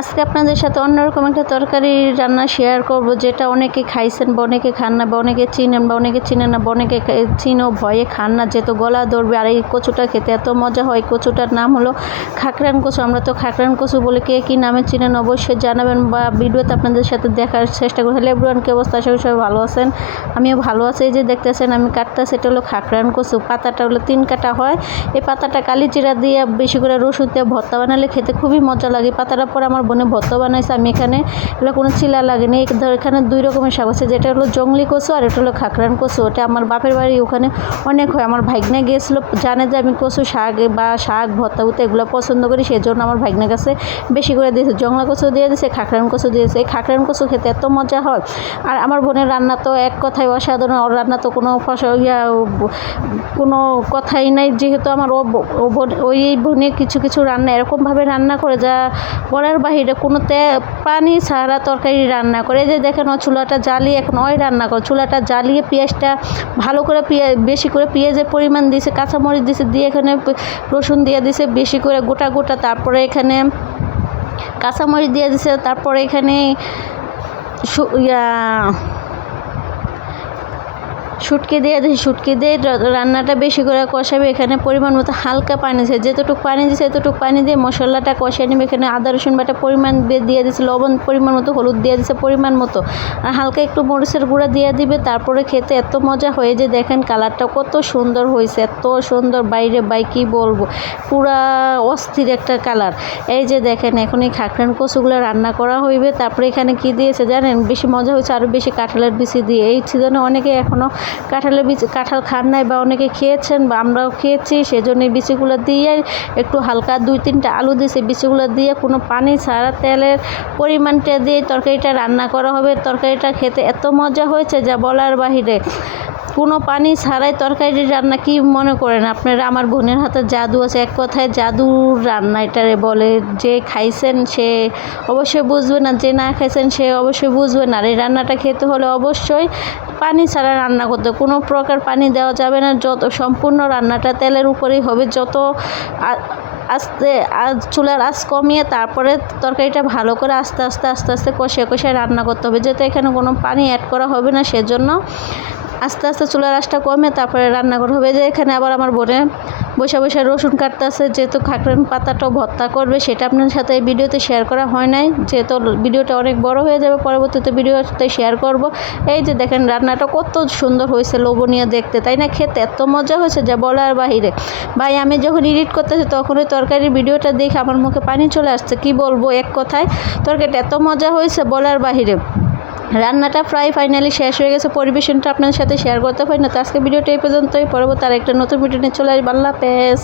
আজকে আপনাদের সাথে অন্যরকম একটা তরকারি রান্না শেয়ার করব, যেটা অনেকে খাইছেন বা অনেকে খান না, বা অনেকে চিনেন বা অনেকে চিনেন না, বা অনেকে চিনেও ভয়ে খান না, যেহেতু গলা ধরবে। আর এই কচুটা খেতে এত মজা হয়। কচুটার নাম হলো খাকরান কচু। আমরা তো খাকরান কচু বলে, কে কী নামে চিনেন অবশ্যই জানাবেন বা ভিডিওতে আপনাদের সাথে দেখার চেষ্টা করি। হ্যালো এভরিওয়ান, কি অবস্থা? আশা করি সবাই ভালো আছেন। আমিও ভালো আছি। এই যে দেখতেছেন আমি কাটতেছি, এটা হলো খাকরান কচু। পাতাটা হলো 3 কাটা হয়। এই পাতাটা কালিজিরা দিয়ে বেশি করে রসুন দিয়ে ভর্তা বানালে খেতে খুবই মজা লাগে। পাতাটা পরে আমার বোনে ভর্তা বানাইছে। আমি এখানে এগুলো কোনো চিলা লাগেনি। এখানে 2 রকমের শাক আছে, যেটা হলো জংলি কচু আর এটা হলো খাকরান কচু। ওটা আমার বাপের বাড়ি ওখানে অনেক হয়। আমার ভাগ্নে গিয়েছিলো, জানে যে আমি কচু শাক বা শাক ভর্তা ভুতে এগুলো পছন্দ করি, সেই জন্য আমার ভাগ্নের কাছে বেশি করে দিয়েছে। জংলা কচু দিয়ে দিয়েছে, খাকরান কচু দিয়েছে। এই খাকরান কচু খেতে এত মজা হয়। আর আমার বোনের রান্না তো এক কথায় অসাধারণ। ওর রান্না তো কোনো কোনো কথাই নাই। যেহেতু আমার ওই বোনে কিছু কিছু রান্না এরকমভাবে রান্না করে যা বলার বাহিরে, কোনো পানি ছাড়া তরকারি রান্না করে। যে দেখেন ও চুলাটা জ্বালিয়ে এখন ওই রান্না করে। চুলাটা জ্বালিয়ে পেঁয়াজটা ভালো করে বেশি করে পেঁয়াজের পরিমাণ দিয়েছে, কাঁচামরিচ দিয়েছে, দিয়ে এখানে রসুন দিয়ে দিয়েছে বেশি করে গোটা গোটা। তারপরে এখানে কাঁচামরিচ দিয়ে দিয়েছে। তারপরে এখানে শুটকি দিয়ে দিয়েছি। শুটকি দিয়ে রান্নাটা বেশি করে কষাবে। এখানে পরিমাণ মতো হালকা পানি দিয়েছে, যতটুকু পানি দিয়েছে এতটুকু পানি দিয়ে মশলাটা কষিয়ে নেবে। এখানে আদা রসুন বাটা পরিমাণ দিয়ে দিয়েছে, লবণ পরিমাণ মতো, হলুদ দিয়ে দিয়েছে পরিমাণ মতো, আর হালকা একটু মরিচের গুঁড়া দিয়ে দিবে। তারপরে খেতে এত মজা হয়ে যে দেখেন কালারটা কত সুন্দর হয়েছে, এত সুন্দর বাইরে কী বলবো, পুরা অস্থির একটা কালার। এই যে দেখেন এখন এই খাকরান কচুগুলো রান্না করা হইবে। তারপরে এখানে কি দিয়েছে জানেন, বেশি মজা হয়েছে আরও বেশি কাঁঠালের বিচি দিয়ে। এই সিজনে অনেকে এখনও কাঁঠাল খান নাই, বা অনেকে খেয়েছেন বা আমরাও খেয়েছি, সেজন্য এই বিচিগুলো দিয়ে একটু হালকা 2-3টা আলু দিয়েছে, বিচিগুলো দিয়ে কোনো পানি ছাড়া তেলের পরিমাণটা দিয়ে তরকারিটা রান্না করা হবে। তরকারিটা খেতে এত মজা হয়েছে যা বলার বাহিরে। কোনো পানি ছাড়াই তরকারি রান্না, কি মনে করেন আপনারা? আমার বোনের হাতে জাদু আছে, এক কথায় জাদুর রান্না এটারে বলে। যে খাইছেন সে অবশ্যই বুঝবেন, আর যে না খাইছেন সে অবশ্যই বুঝবেন। আর এই রান্নাটা খেতে হলে অবশ্যই পানি ছাড়া রান্না করতে, কোনো প্রকার পানি দেওয়া যাবে না। সম্পূর্ণ রান্নাটা তেলের উপরেই হবে। আস্তে চুলার আঁচ কমিয়ে তারপরে তরকারিটা ভালো করে আস্তে আস্তে কষিয়ে রান্না করতে হবে, যেহেতু এখানে কোনো পানি অ্যাড করা হবে না, সেজন্য আস্তে আস্তে চুলার আঁচটা কমে তারপরে রান্না করা হবে। যে এখানে আবার আমার বোনে বসে রসুন কাটতেছে, যেহেতু খাকরান পাতাটাও ভর্তা করবে, সেটা আপনার সাথে এই ভিডিওতে শেয়ার করা হয় নাই, যেহেতু ভিডিওটা অনেক বড় হয়ে যাবে। পরবর্তীতে ভিডিওতে শেয়ার করব। এই যে দেখেন রান্নাটা কত সুন্দর হয়েছে, লোভনীয় দেখতে, তাই না? খেতে এত মজা হয়েছে যা বলার বাহিরে। ভাই আমি যখন এডিট করতেছি তখন ওই তরকারির ভিডিওটা দেখে আমার মুখে পানি চলে আসছে। কি বলবো, এক কথায় তরকারিটা এত মজা হয়েছে বলার বাহিরে। রান্নাটা প্রায় ফাইনালি শেষ হয়ে গেছে। পরিবেশনটা আপনাদের সাথে শেয়ার করতে পারি না। তো আজকে ভিডিওটা এই পর্যন্তই। পরবর্তী আরেকটা নতুন ভিডিও নিয়ে চলে আসবো। আল্লাহ হাফেজ।